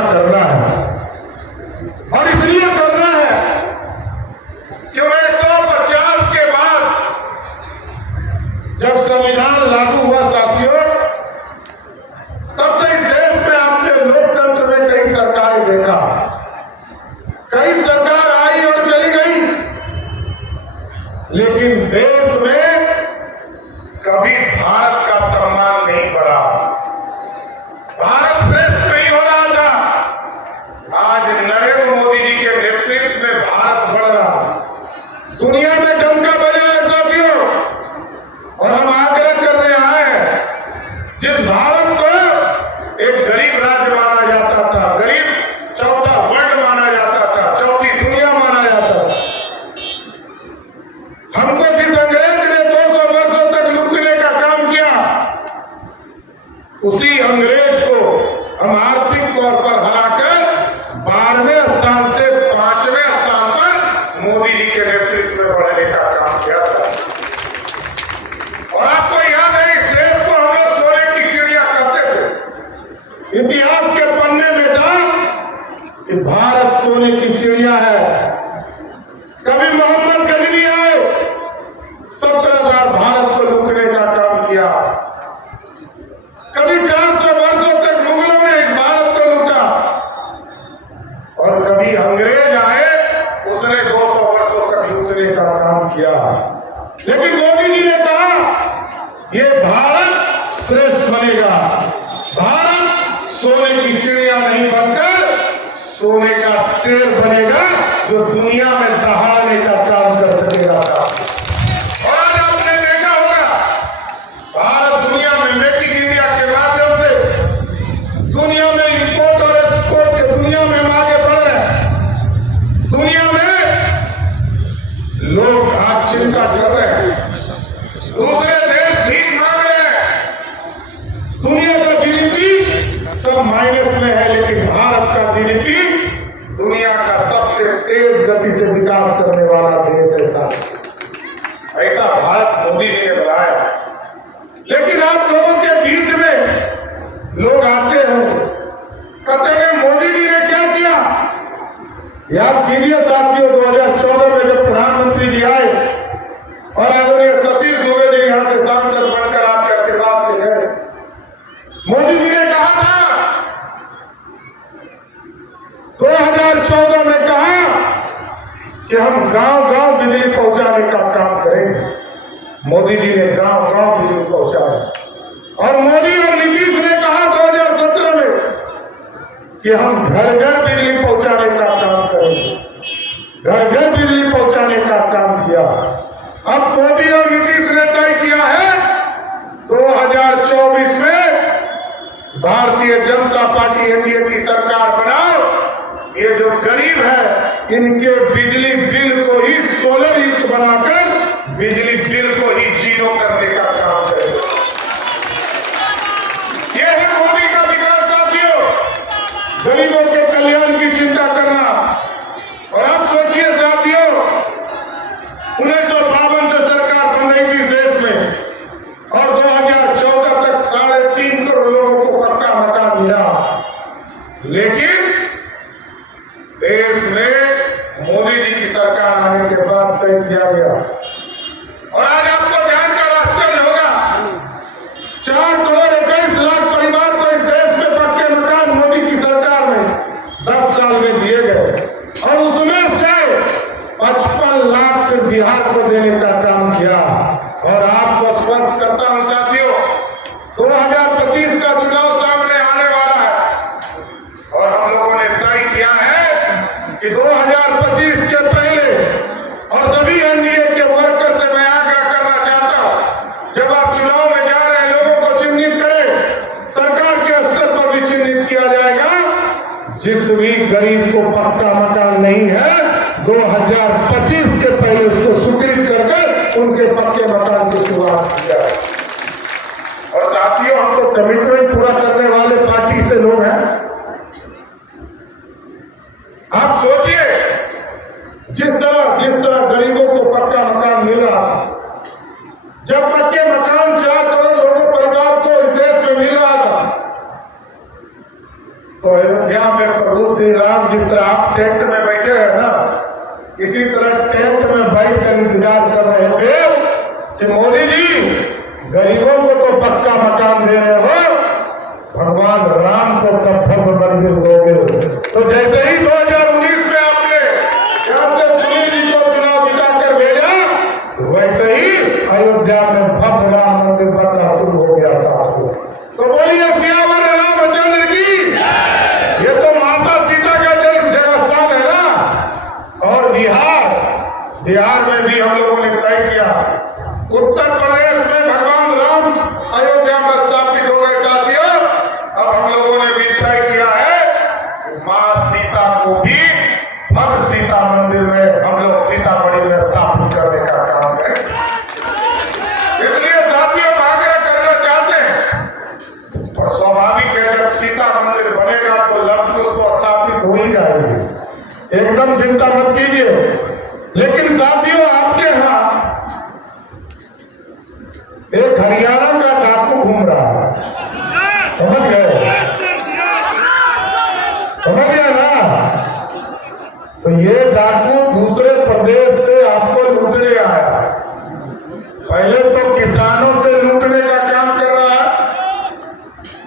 ऐसा करना है। और इसलिए करना है कि 1950 के बाद जब संविधान लागू हुआ साथियों, तब से इस देश में आपने लोकतंत्र में कई सरकारें देखा, कई सरकार आई और चली गई, लेकिन देश में कभी भारत का सम्मान नहीं बढ़ा, भारत श्रेष्ठ नहीं हो रहा था। आज नरेंद्र मोदी जी के नेतृत्व में भारत बढ़ रहा, दुनिया में डंका बज रहा है साथियों। और हम आग्रह करने आए हैं, जिस भारत को एक गरीब राज्य माना जाता था, गरीब चौथा वर्ल्ड माना जाता था, चौथी दुनिया माना जाता था, हमको जिस अंग्रेज ने 200 वर्षों तक लूटने का काम किया, उसी अंग्रेज को हम आर्थिक तौर पर हराकर 12वें स्थान से 5वें स्थान पर मोदी जी के नेतृत्व में बढ़ने का काम किया था। और आपको याद है, इस देश को हम लोग सोने की चिड़िया कहते थे। इतिहास के पन्ने में था कि भारत सोने की चिड़िया है। कभी मोहम्मद गजनी आए, 17 बार भारत को लूटने का काम किया। कभी 400 वर्षों तक मुगलों ने इस भारत को लूटा, और कभी अंग्रेज आए, उसने 200 वर्षों तक लूटने का काम किया। लेकिन मोदी जी ने कहा, ये भारत श्रेष्ठ बनेगा, भारत सोने की चिड़िया नहीं बनकर सोने का शेर बनेगा, जो दुनिया में दहाड़ने का काम कर सकेगा। और आज आपने देखा होगा, भारत दुनिया में मेक इन इंडिया के माध्यम से दुनिया में इंपोर्ट और एक्सपोर्ट के दुनिया में आगे बढ़ रहे हैं। दुनिया में लोग आज चिंता कर रहे हैं, दूसरे देश भीख मांग रहे हैं। दुनिया का जीडीपी सब माइनस में है, लेकिन भारत का जीडीपी दुनिया का सबसे तेज गति से विकास करने वाला देश है साथ। ऐसा भारत मोदी जी ने बनाया। लेकिन आप लोगों के बीच में लोग आते हैं, कहते हैं मोदी जी ने क्या किया। याद कीजिए साथियों, 2014 में जब प्रधानमंत्री जी आए और आदरणीय सतीश दुबे जी यहां से सांसद बनकर आपके आशीर्वाद से गए, मोदी जी ने कहा था, 2014 में कहा कि हम गांव-गांव बिजली पहुंचाने का काम करेंगे। मोदी जी ने गांव-गांव बिजली पहुंचाया। और मोदी और नीतीश ने कहा 2017 में कि हम घर-घर बिजली पहुंचाने का काम करेंगे, घर-घर बिजली पहुंचाने का काम किया। अब मोदी और नीतीश ने तय किया है 2024 में भारतीय जनता पार्टी एनडीए की सरकार बनाओ। ये जो गरीब है, इनके बिजली बिल को ही सोलर युक्त बनाकर बिजली बिल को ही जीरो करने का काम करेगा। ये है मोदी का विकास साथियों, गरीबों के कल्याण की चिंता करना। और आप सोचिए साथियों, 1952 से सरकार बन रही थी देश में, और 2014 तक 3.5 करोड़ लोगों को पक्का मकान मिला। लेकिन देश में मोदी जी की सरकार आने के बाद तय किया गया, और आज आपको जानकर आश्चर्य होगा, 4,21,00,000 परिवार को इस देश में पक्के मकान मोदी की सरकार ने 10 साल में दिए गए। और उसमें से 55 लाख से बिहार को देने का काम किया। और आपको स्पष्ट करता हूं साथियों, 2025 का चुनाव सामने आने वाला है, और हम लोगों ने तय किया है कि 2025 के पहले, और सभी एनडीए के वर्कर से मैं आग्रह करना चाहता हूं, जब आप चुनाव में जा रहे हैं, लोगों को चिन्हित करें। सरकार के स्तर पर भी चिन्हित किया जाएगा, जिस भी गरीब को पक्का मकान नहीं है, 2025 के पहले उसको स्वीकृत कर उनके पक्के मकान की शुरुआत की जाए। और साथियों, हम तो कमिटमेंट पूरा करने वाले पार्टी से लोग हैं। आप सोचिए, जिस तरह गरीबों को पक्का मकान मिल रहा था, जब पक्के मकान 4 करोड़ लोगों परिवार को इस देश में मिल रहा था, तो अयोध्या में गरीबों को तो पक्का मकान दे रहे हो, भगवान राम को कब भव्य मंदिर दोगे? तो जैसे ही 2019 में आपने यहाँ से सुनील जी को चुनाव जिताकर भेजा, वैसे ही अयोध्या में भव्य राम मंदिर बनना शुरू हो गया साथियों। तो बोलिए सियावर रामचंद्र की। ये तो माता सीता का जन्म स्थान है ना। और बिहार में भी हम लोगों ने तय किया, उत्तर प्रदेश में भगवान राम अयोध्या में स्थापित हो गए साथियों। अब हम लोगों ने भी तय किया है मां सीता को भी भव्य सीता मंदिर में हम लोग सीतामढ़ी में स्थापित करने का काम करें। इसलिए साथियों आग्रह करना चाहते हैं, और स्वाभाविक है जब सीता मंदिर बनेगा तो लक्ष्य उसको स्थापित हो ही जाएगी, एकदम चिंता मत कीजिए। लेकिन साथियों आपके यहां एक हरियाणा का डाकू घूम रहा है, समझ गए? समझ गया ना? तो ये डाकू दूसरे प्रदेश से आपको लूटने आया है। पहले तो किसानों से लूटने का काम कर रहा है,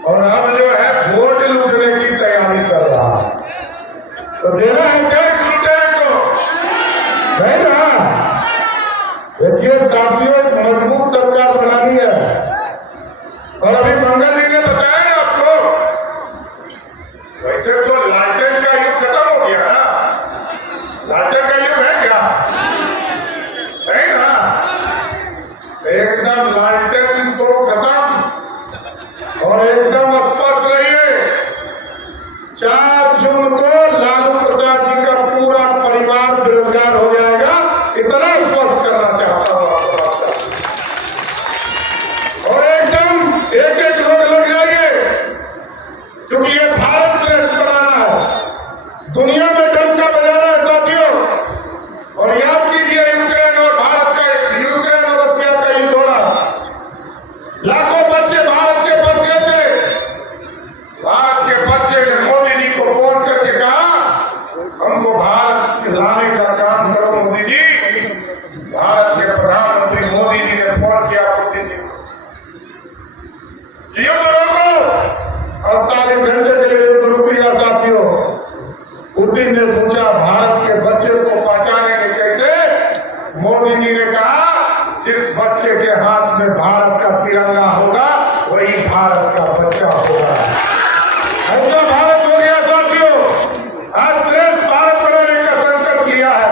और अब जो है वोट लूटने की तैयारी कर रहा है। तो देना है टैक्स लुटेरे को, नहीं ना? देखिए साथियों, एक मजबूत सरकार बनानी है। और अभी मंगल जी ने बताया ना आपको, वैसे तो लालटेन का युग खत्म हो गया ना। लालटेन का युग है क्या? है ना? एकदम लालटेन को खत्म और एकदम स्पष्ट रहिए। 4 जून को लालू प्रसाद जी का पूरा परिवार बेरोजगार हो जाएगा, इतना स्पष्ट करना चाहता हूं आपको। और एकदम एक लोग लग जाइए, क्योंकि ये भारत श्रेष्ठ बनाना है, दुनिया में डंका बजाना है साथियों। और याद कीजिए यूक्रेन और भारत का, यूक्रेन और रशिया का युद्ध हो रहा, लाखों बच्चे भारत के फंस गए थे। भारत के बच्चे ने मोदी जी को फोन करके कहा हमको भारत लाने का काम करो मोदी जी। भारत के प्रधानमंत्री मोदी जी ने फोन किया पुतिन जी को, युद्ध रोको। 48 घंटे के लिए युद्ध रुक गया साथियों। पुतिन ने पूछा भारत के बच्चे को पहचानेंगे कैसे? मोदी जी ने कहा जिस बच्चे के हाथ में भारत का तिरंगा होगा वही भारत का बच्चा होगा। ऐसा भारत हो गया साथियों। आज श्रेष्ठ भारत बनाने का संकल्प लिया है।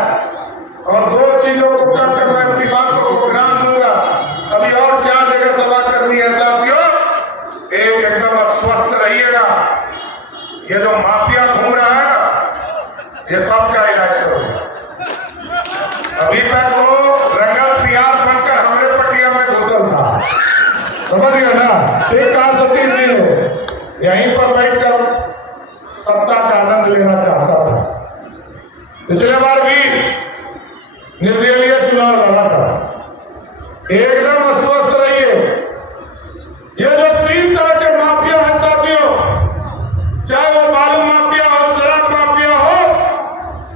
और 2 चीजों को करके मैं अपनी बातों को विराम दूंगा। अभी और 4 जगह सभा करनी है साथियों। एक एकदम स्वस्थ रहिएगा। ये जो माफिया घूम रहा है ना, ये सबका इलाज करूंगा। अभी तक वो रंगल सियार बनकर हमारे पटिया में घुसल था, समझ गया ना? एक कहा सतीश जी ने यहीं पर बैठकर सत्ता का आनंद लेना चाहता था। पिछले बार भी निर्दलीय चुनाव लड़ा था। एकदम स्वस्थ रहिए। ये जो 3 तरह के माफिया हैं साथियों, चाहे वो बालू माफिया हो, शराब माफिया हो,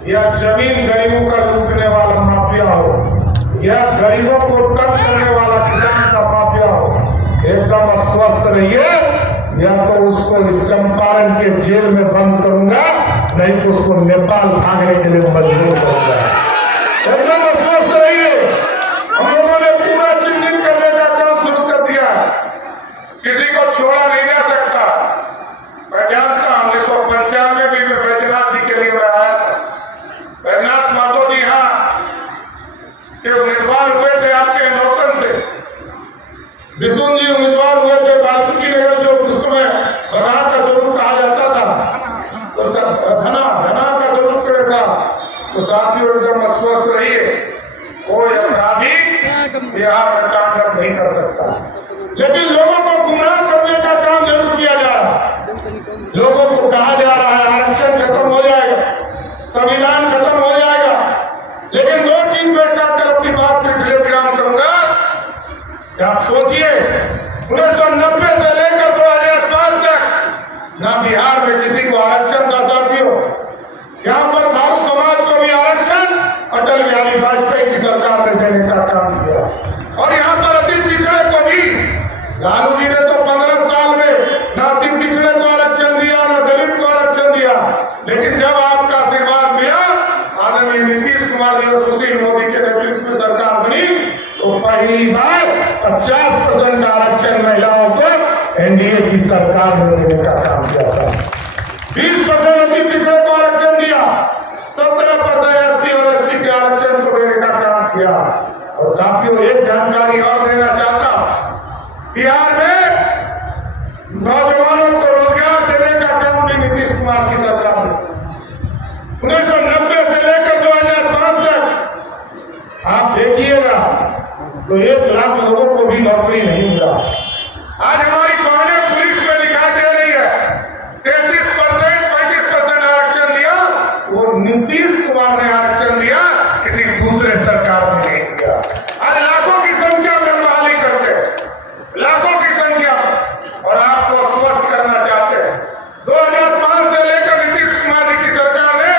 या जमीन गरीबों का लूटने वाला माफिया हो, या गरीबों को तंग करने वाला किसान का माफिया हो, एकदम स्वस्थ रहिए। या तो उसको इस चंपारण के जेल में बंद करूंगा, नहीं तो उसको नेपाल भागने के लिए मजबूर करूंगा। एकदम स्वस्थ रहिए। हम लोगों ने पूरा चिन्हित करने का काम शुरू कर दिया है। किसी को छोड़ा नहीं जा सकता। मैं जानता हूं 1995 में मैं बैजनाथ जी के लिए मैं आया था। बैजनाथ माधो जी यहाँ के उम्मीदवार हुए थे आपके नौतन से। विष्णु जी उम्मीदवार हुए थे वाल्मीकि नगर, जो उस समय धना का स्वरूप कहा जाता था, तो धना का स्वरूप था। तो साथियों एकदम स्वस्थ रहिए। कोई अपराधी बिहार में तांडव नहीं कर सकता। लेकिन लोगों को गुमराह करने का काम जरूर किया जा रहा है। लोगों को कहा जा रहा है आरक्षण खत्म हो जाएगा, संविधान खत्म हो जाएगा। लेकिन 2 चीज मैं कहकर अपनी बात को इसलिए विराम करूंगा कि आप सोचिए 1990 से लेकर 2005 तक ना बिहार में किसी को आरक्षण था साथियों। यहाँ पर भारू समाज को भी आरक्षण अटल बिहारी वाजपेयी की सरकार ने देने का काम किया। और यहाँ पर अति पिछड़े को भी लालू जी ने तो 15 साल में ना अति पिछड़े को आरक्षण दिया, ना दलित को आरक्षण दिया, लेकिन जब आपका आशीर्वाद मिला, आदरणीय नीतीश कुमार जी और सुशील मोदी के नेतृत्व में सरकार बनी, तो पहली बार 50% आरक्षण महिलाओं को एनडीए की सरकार ने देने का काम किया। 20% अति पिछड़े को आरक्षण दिया, 17% एससी और एसटी के आरक्षण को देने का काम किया। और साथियों, एक जानकारी और देना चाहता हूं, बिहार में नौजवानों को रोजगार देने का काम भी नीतीश कुमार की सरकार ने 1990 से लेकर 2005 तक आप देखिएगा तो 1 लाख लोगों को भी नौकरी नहीं मिला। आज हमारी कौने पुलिस में दिखाई दे रही है 33%, 35% आरक्षण दिया, वो नीतीश कुमार ने आरक्षण दिया, किसी दूसरे सरकार ने नहीं दिया। आज लाखों की संख्या में बहाली करते, लाखों की संख्या, और आपको स्वस्थ करना चाहते हैं। 2005 से लेकर नीतीश कुमार जी की सरकार ने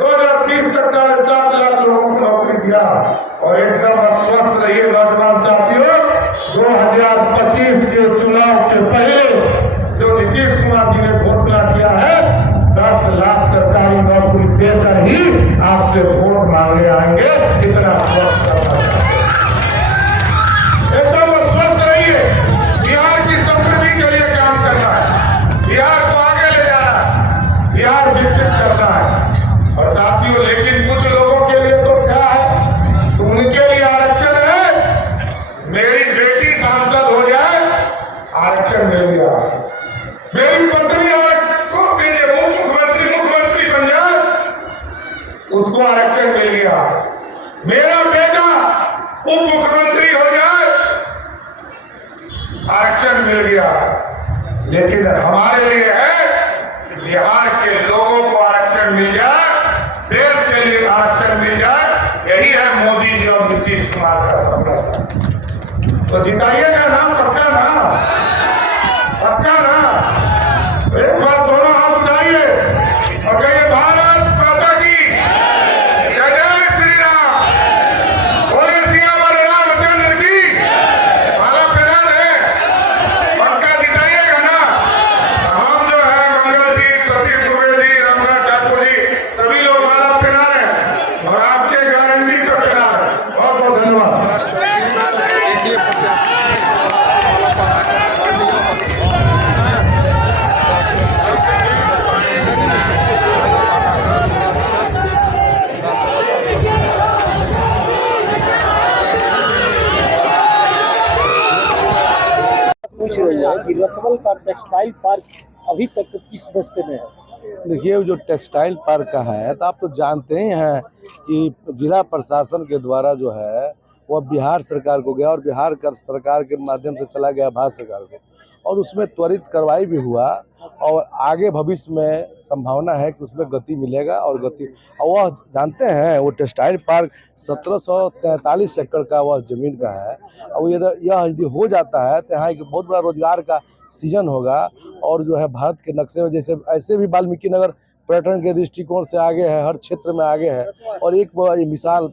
2020 तक 7.5 लाख लोगों को नौकरी दिया। और एकदम अस्वस्थ रहिए नौजवान साथियों, 2025 के चुनाव के पहले जो नीतीश कुमार जी ने घोषणा किया है 10 लाख सरकारी नौकरी देकर ही आपसे वोट मांगने आएंगे। इतना स्वस्थ करना चाहते हैं, एकदम स्वस्थ रहिए। बिहार की समृद्धि के लिए काम करना है, बिहार को आगे ले जाना है, बिहार विकसित करना है। और साथियों, लेकिन कुछ लोगों के लिए तो क्या है, तो उनके लिए आरक्षण है, मेरी बेटी सांसद हो जाए आरक्षण मिल गया, मेरी पत्नी मुख्यमंत्री बन जाए उसको आरक्षण मिल गया, मेरा बेटा उप मुख्यमंत्री हो जाए आरक्षण मिल गया। लेकिन हमारे लिए है कि बिहार के लोगों को आरक्षण मिल जाए, देश के लिए आरक्षण मिल जाए, यही है मोदी जी और नीतीश कुमार का सपना। तो जिताइएगा ना, पक्का ना, पक्का ना। एक बार दोनों हाथ उठाइए और कहिए भारत माता की जय, जय श्री राम, बोले सियावर रामचंद्र की। माला पहना है, पक्का जिताइएगा ना। हम जो है मंगल जी, सतीश दुबे जी, रामनाथ ठाकुर जी, सभी लोग माला पहना है और आपके गारंटी तो पहना है। बहुत बहुत धन्यवाद। पूछ रही है कि रतवल का टेक्सटाइल पार्क अभी तक किस बस्ते में है? देखिए, जो टेक्सटाइल पार्क का है तो आप तो जानते ही हैं कि जिला प्रशासन के द्वारा जो है वह बिहार सरकार को गया और बिहार सरकार के माध्यम से चला गया भारत सरकार को, और उसमें त्वरित कार्रवाई भी हुआ और आगे भविष्य में संभावना है कि उसमें गति मिलेगा। और वह जानते हैं वो टेक्सटाइल पार्क 1743 एकड़ का वह जमीन का है, और यह यदि हो जाता है तो यहाँ एक बहुत बड़ा रोजगार का सीजन होगा। और जो है भारत के नक्शे में जैसे ऐसे भी वाल्मीकि नगर पर्यटन के दृष्टिकोण से आगे है, हर क्षेत्र में आगे है, और एक मिसाल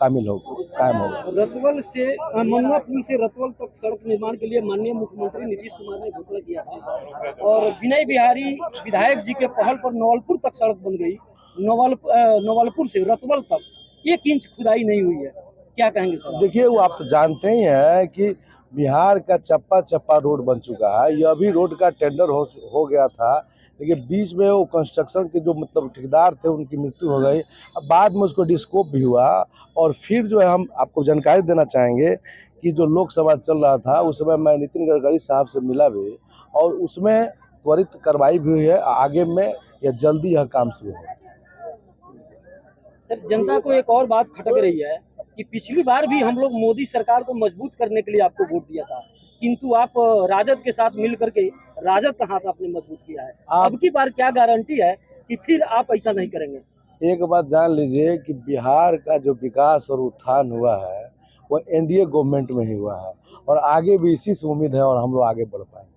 कायम होगा। रतवल से मनुआ पुल से रतवल तक सड़क निर्माण के लिए माननीय मुख्यमंत्री नीतीश कुमार ने घोषणा किया था, और विनय बिहारी विधायक जी के पहल पर नवलपुर तक सड़क बन गई। नवलपुर से रतवल तक 1 इंच खुदाई नहीं हुई है, क्या कहेंगे सर? देखिए, वो आप तो जानते ही हैं कि बिहार का चप्पा चप्पा रोड बन चुका है। यह भी रोड का टेंडर हो गया था, लेकिन बीच में वो कंस्ट्रक्शन के जो ठेकेदार थे उनकी मृत्यु हो गई। अब बाद में उसको डिस्कोप भी हुआ, और फिर जो है हम आपको जानकारी देना चाहेंगे कि जो लोकसभा चल रहा था उस समय मैं नितिन गडकरी साहब से मिला भी, और उसमें त्वरित कार्रवाई भी हुई है। आगे में या जल्दी यह काम शुरू होगा। सर, जनता को एक और बात खटक रही है कि पिछली बार भी हम लोग मोदी सरकार को मजबूत करने के लिए आपको वोट दिया था, किंतु आप राजद के साथ मिल करके राजद का हाथ आपने मजबूत किया है। अब की बार क्या गारंटी है कि फिर आप ऐसा नहीं करेंगे? एक बात जान लीजिए कि बिहार का जो विकास और उत्थान हुआ है वो एनडीए गवर्नमेंट में ही हुआ है, और आगे भी इसी से उम्मीद है और हम लोग आगे बढ़ पाएंगे।